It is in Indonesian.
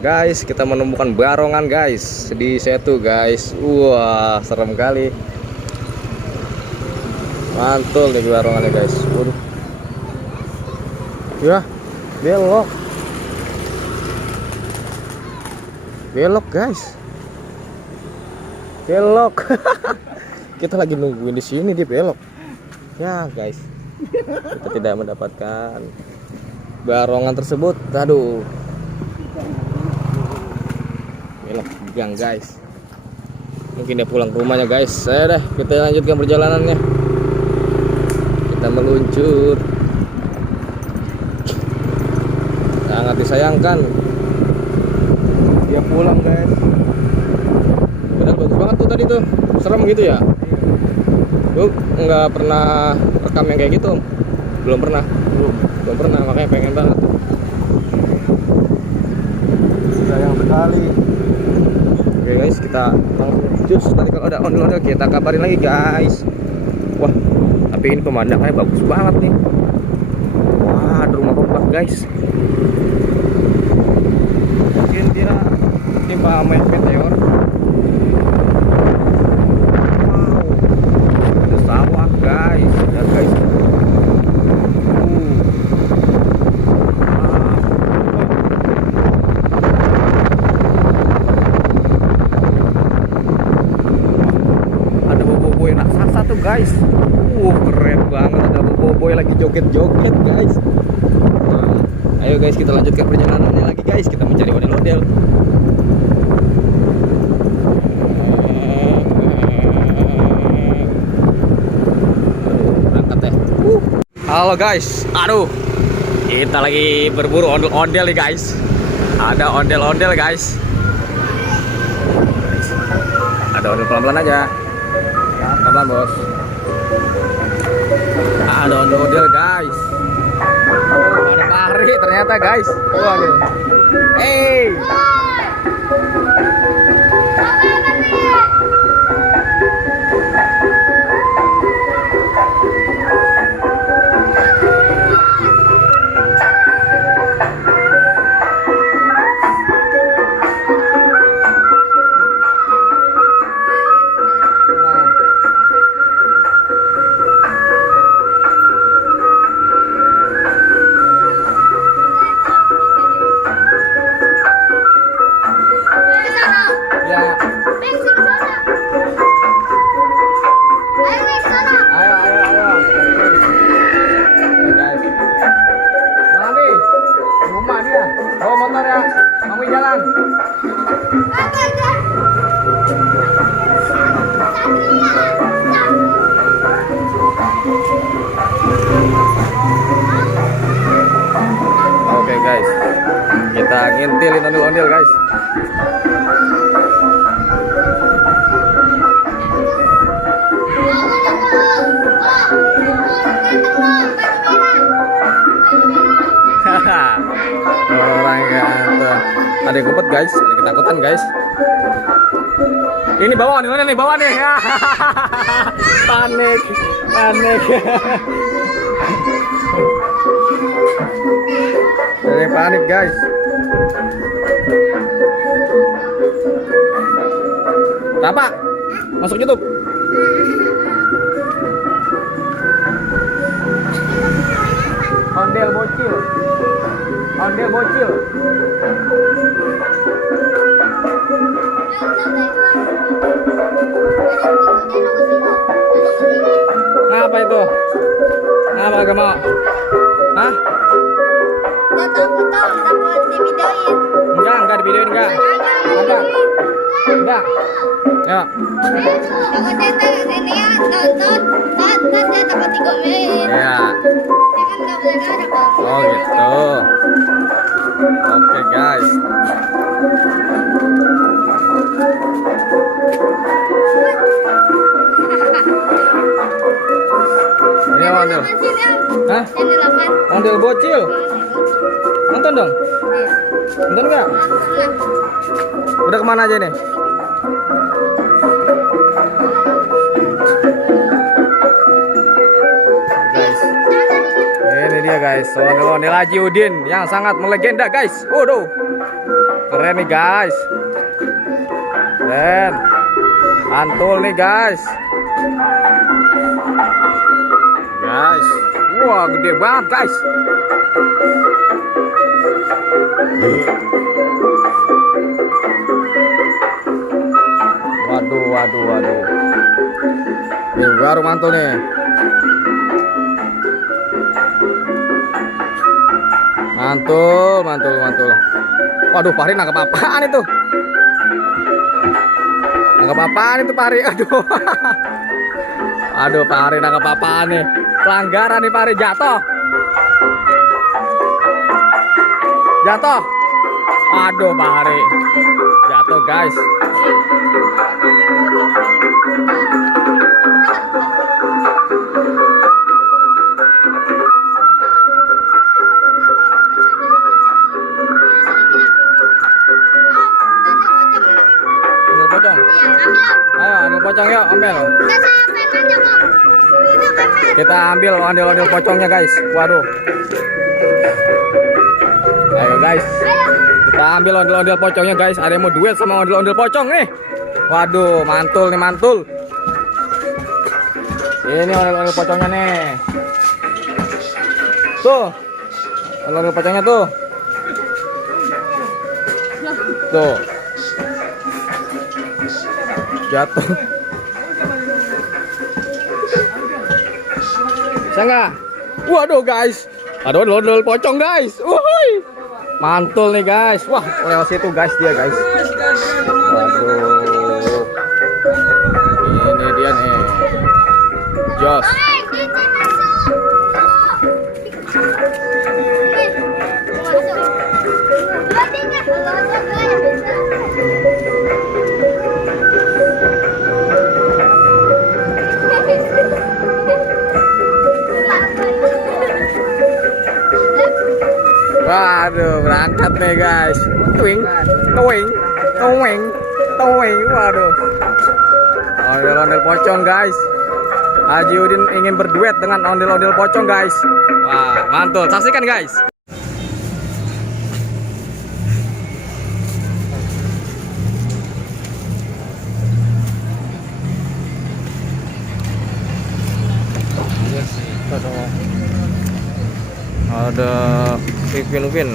Guys, kita menemukan barongan guys di Setu guys. Wah, serem kali. Mantul nih barongannya guys. Waduh. Ya, belok. Belok guys. Belok. Kita lagi nungguin di sini dia belok. Ya guys, kita tidak mendapatkan barongan tersebut. Aduh. Belok gang guys. Mungkin dia pulang ke rumahnya guys. Saya dah, kita lanjutkan perjalanannya. Kita meluncur. Sangat disayangkan dia pulang guys. Padahal bagus banget tuh tadi tuh. Serem gitu ya. Lu nggak pernah rekam yang kayak gitu? Belum pernah. Belum pernah, makanya pengen banget. Sayang sekali. Oke guys, kita lanjut. Nanti kalau ada ondel-ondel kita kabarin lagi guys. Wah, tapi ini pemandangannya bagus banget nih. Wah, ada rumah pompa guys. Mungkin dia timpa meteor. Wow, ada sawah guys. Ya guys. Tuh guys, keren banget, ada boboiboy lagi joget-joget guys. Nah, ayo guys, kita lanjutkan perjalanannya lagi guys, kita mencari ondel-ondel. Berangkat ya. Halo guys, aduh, kita lagi berburu ondel-ondel nih guys. Ada ondel-ondel guys. Ada ondel pelan-pelan aja. Pelan bos. Ada ondel guys. Ada pari ternyata guys. Waduh. Hey. Oke guys, kita ngintilin ondel-ondel guys. Orang ganteng. Ada yang ngumpet guys, ada ketakutan guys. Ini bawa nih, bawa nih. Panik. Jadi panik guys. Apa? Masuk YouTube. Ondel bocil. Ngapa itu? Ngapa gak mau? Hah? Takut divideoin. Enggak divideoin enggak. Ya. Takut ini ya nonton, dia takut digomelin. Iya. Dia kan nggak boleh ada kok. Oh gitu. Oke guys. Ini ondel. Hah? Ondel bocil. Nonton dong. Nonton nggak? Udah kemana aja nih? Guys, ini dia guys, ondel-ondel Haji Udin yang sangat melegenda guys. Waduh. Keren nih guys. Keren. Mantul nih guys. Guys. Wah, gede banget guys. Waduh, waduh, waduh. Ini baru mantul nih. Mantul, mantul, mantul. Waduh, Fahri nangkap apaan itu? Nangkap apaan itu Fahri? Aduh. Aduh, Fahri nangkap apaan nih? Pelanggaran nih Fahri, jatuh. Jatuh. Aduh, Fahri. Jatuh, guys. Ambil pocong. Ayo, ambil pocong yuk, ambil. Kita ambil ondel-ondel pocongnya, guys. Waduh. Ayo, guys. Kita ambil ondel-ondel pocongnya, guys. Ada yang mau duet sama ondel-ondel pocong nih. Waduh, mantul nih, mantul. Ini ondel-ondel pocongnya nih. Tuh. Ondel-ondel pocongnya tuh. Tuh. Jatuh. Bisa nggak? Waduh guys. Aduh, ondel-ondel pocong guys. Wuhui. Mantul nih guys. Wah, lewat situ guys dia guys. Waduh. Ini dia nih. Jos. Waduh, berangkat nih guys. Twing, twing, twing, twing. Waduh. Ondel-ondel pocong guys. Haji Udin ingin berduet dengan ondel-ondel pocong guys. Wah, mantul. Saksikan guys. Ada Upin.